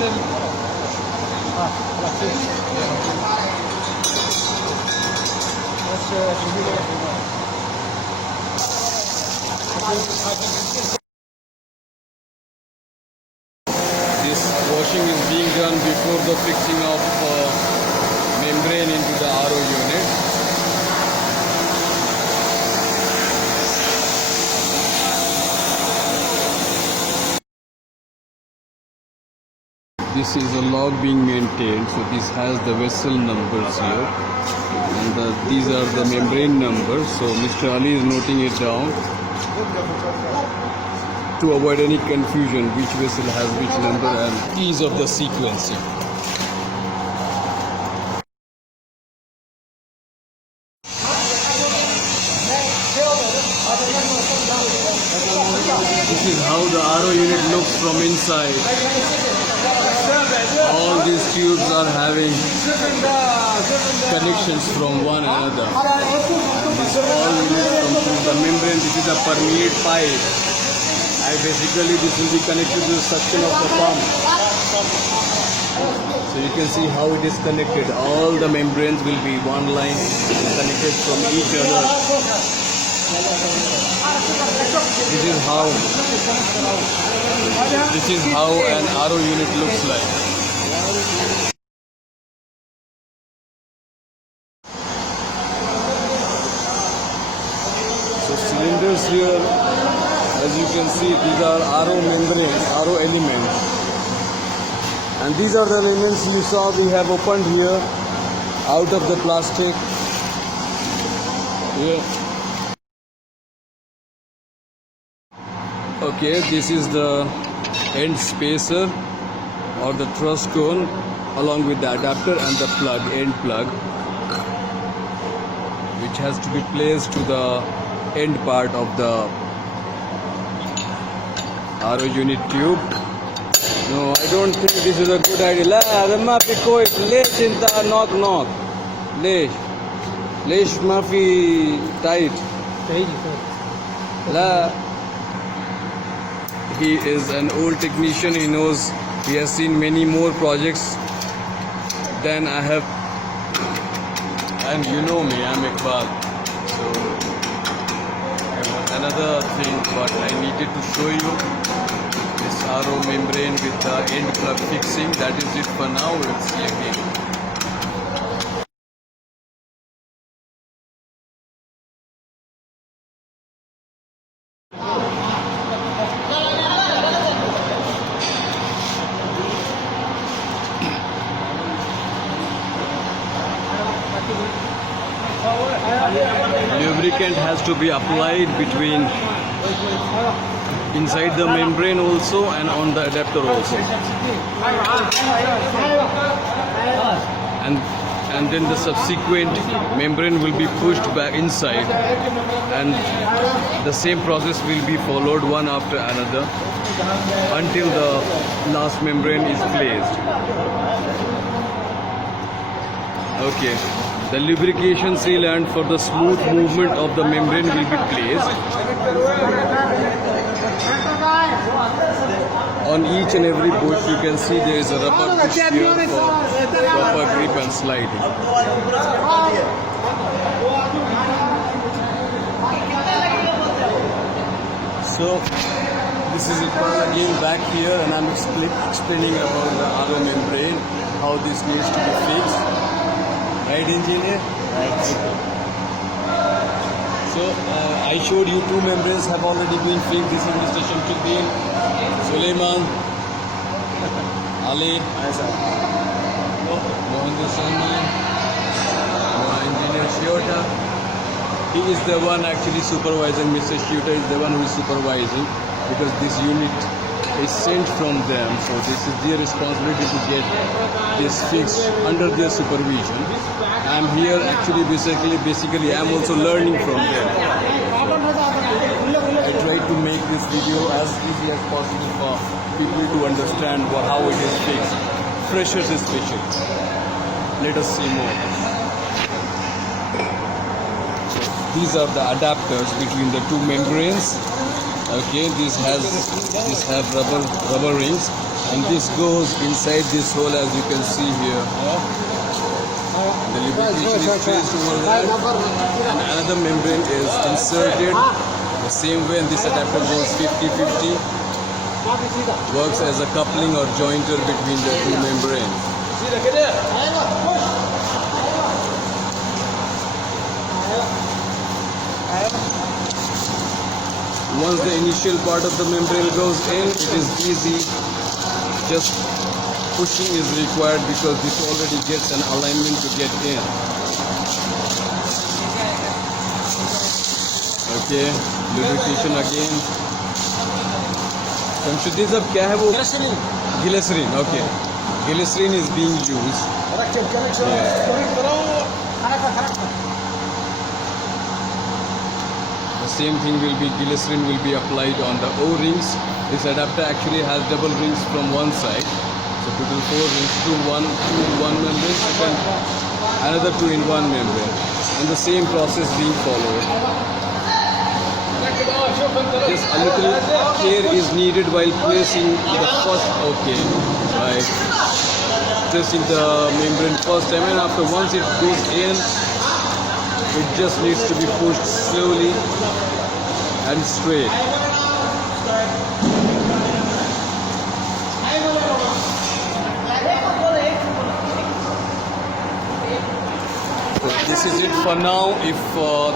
This washing is being done before the fixing of membrane into the RO unit. This is a log being maintained, so this has the vessel numbers here, and these are the membrane numbers. So Mr. Ali is noting it down to avoid any confusion which vessel has which number and ease of the sequencing. This is how the RO unit looks from inside. All these tubes are having connections from one another. This all units come through the membrane. This is a permeate pipe. And basically this will be connected to the suction of the pump. So you can see how it is connected. All the membranes will be one line connected from each other. This is how an RO unit looks like. So cylinders here, as you can see, these are RO membranes, RO elements. And these are the elements you saw we have opened here out of the plastic. Here. Okay, this is the end spacer or the truss cone along with the adapter and the plug, end plug, which has to be placed to the end part of the RO unit tube. No, I don't think this is a good idea. لما في كويس ليش انت knock ليش ما في tight لا. He is an old technician. He knows, he has seen many more projects than I have, and you know me, I'm Iqbal. So another thing, but I needed to show you this RO membrane with the end plug fixing. That is it for now. Let's see again. Lubricant has to be applied between inside the membrane also and on the adapter also, and then the subsequent membrane will be pushed back inside, and the same process will be followed one after another until the last membrane is placed. Okay. The lubrication sealant for the smooth movement of the membrane will be placed on each and every bush. You can see there is a rubber bush here for proper grip and sliding. So this is it again back here, and I'm explaining about the RO membrane, how this needs to be fixed. Right, engineer? Right. So I showed you two membranes have already been fixed. This is Mr. Shamsuddin, Suleiman, Ali, Mohammad Salman, engineer Shiota. He is the one actually supervising. Mr. Shiota is the one who is supervising, because this unit is sent from them. So this is their responsibility to get this fixed under their supervision. I'm here actually basically I'm also learning from them. I try to make this video as easy as possible for people to understand how it is fixed. Freshers especially. Let us see more. These are the adapters between the two membranes. Okay, this have rubber rings, And this goes inside this hole, as you can see here. The lubrication is placed over there, and another membrane is inserted the same way, and this adapter goes 50-50. Works as a coupling or jointer between the two membranes. Once the initial part of the membrane goes in, it is easy. Just pushing is required because this already gets an alignment to get in. Okay, lubrication again. Shamshuddin sab kya hai wo? Glycerin. Okay, glycerin is being used. The same thing will be, glycerin will be applied on the O-rings. This adapter actually has double rings from one side. So total 4 rings, two one membrane, and another 2 in one membrane. And the same process being followed. Just a little care is needed while placing the first, okay, right. Pressing the membrane first time, and after once it goes in, it just needs to be pushed slowly and straight. So this is it for now. If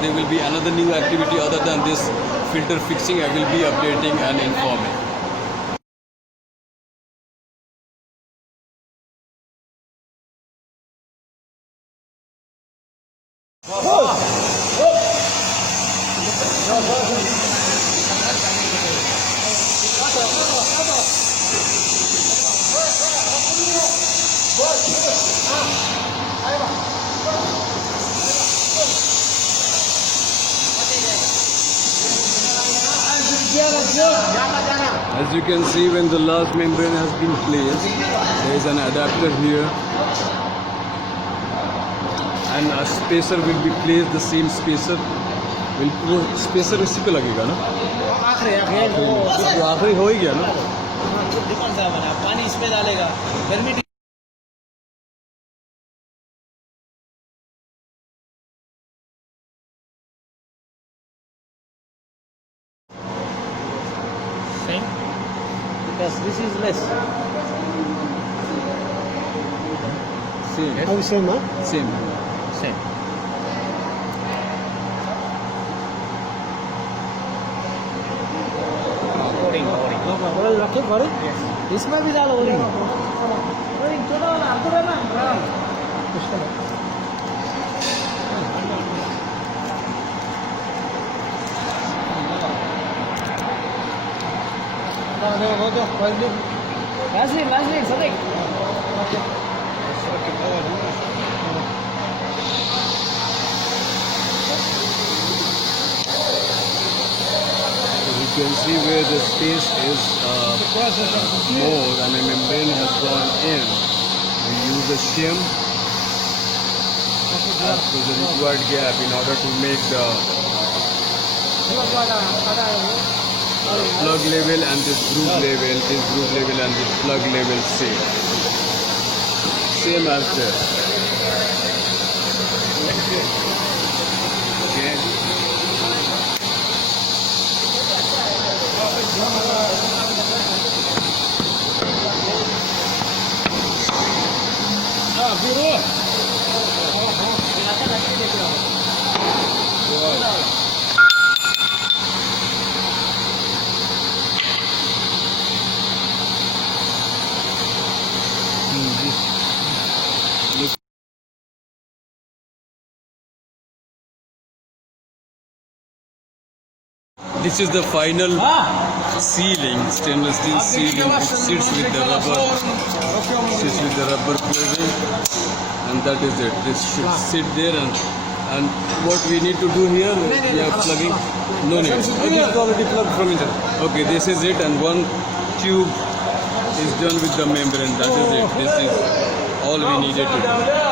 there will be another new activity other than this filter fixing, I will be updating and informing. As you can see, when the last membrane has been placed, there is an adapter here, and a spacer will be placed. The same spacer will spacer इसी पे लगेगा ना? आखिरी हो ही गया ना? पानी इसमें डालेगा गर्मी because this is less. Same. How same, huh? Same. Same. Boring रखे बोरिंग इसमें भी डालो बोरिंग बोरिंग छोटा वाला आपको रहना Last Sadiq. You can see where the space is more and a membrane has gone in. We use a shim to the required gap in order to make the plug level and this groove level and this plug level same as this. Okay. This is the final sealing, stainless steel sealing, which sits with the rubber clothing, and that is it. This should sit there, and what we need to do here, we are plugging. No need. This is already plugged from inside. Okay, this is it, and one tube is done with the membrane. That is it. This is all we needed to do.